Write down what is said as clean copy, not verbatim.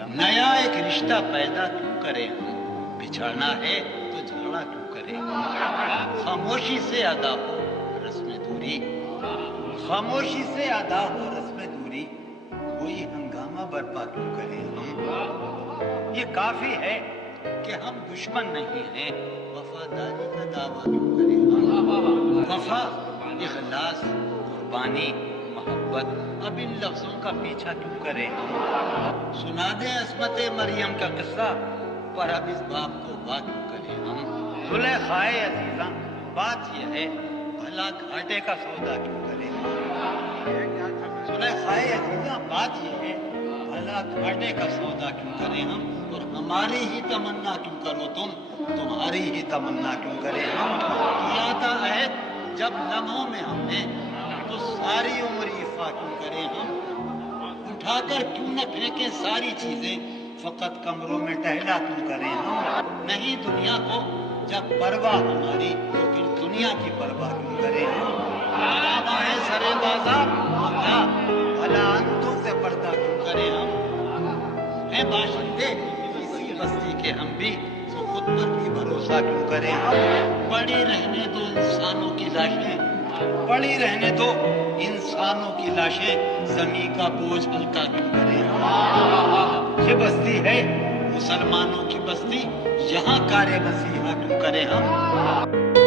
नया एक रिश्ता पैदा क्यों करें हम, बिछड़ना है तो झगड़ा क्यों करें हम। खामोशी से अदा हो रस्म दूरी, खामोशी से अदा हो रस्म दूरी, कोई हंगामा बर्पा क्यों करें हम। ये काफी है कि हम दुश्मन नहीं हैं, वफादारी का दावा क्यों करें हम। वफा, इखलास, कुर्बानी, मोहब्बत, अब इन लफ्जों का पीछा क्यों करें हम। सुना दे अस्मत मरियम का किस्सा, पर अब इस बाप को बात क्यों करें हम। जुलेखाए अजीजा, बात यह है भला घाटे का सौदा क्यों करें हम। जुलेखाए अजीजा, बात यह है भला घाटे का सौदा क्यों करें हम। और हमारी ही तमन्ना क्यों करो तुम, तुम्हारी ही तमन्ना क्यों करें हम। किया था अहद जब लम्हों में हमने, तो सारी उम्र इफ़ा क्यों करें हम। उठाकर क्यों न फेंके सारी चीजें, फकत कमरों में टहला क्यों करें हम। नहीं दुनिया को जब परवाह हमारी, तो फिर दुनिया की परवाह क्यों करें हम। दावा है सरे बाजार, भला अंतों से पर्दा क्यों करें हम। हैं बाशिंदे इसी बस्ती के हम भी, तो खुद पर भी भरोसा क्यों करें हम। पड़ी रहने दो इंसानों की लाशें, पड़ी रहने दो इंसानों की लाशें, जमी का बोझ हल्का क्यों करें हम। ये बस्ती है मुसलमानों की बस्ती, यहाँ कारे मसीहा क्यों करें हम।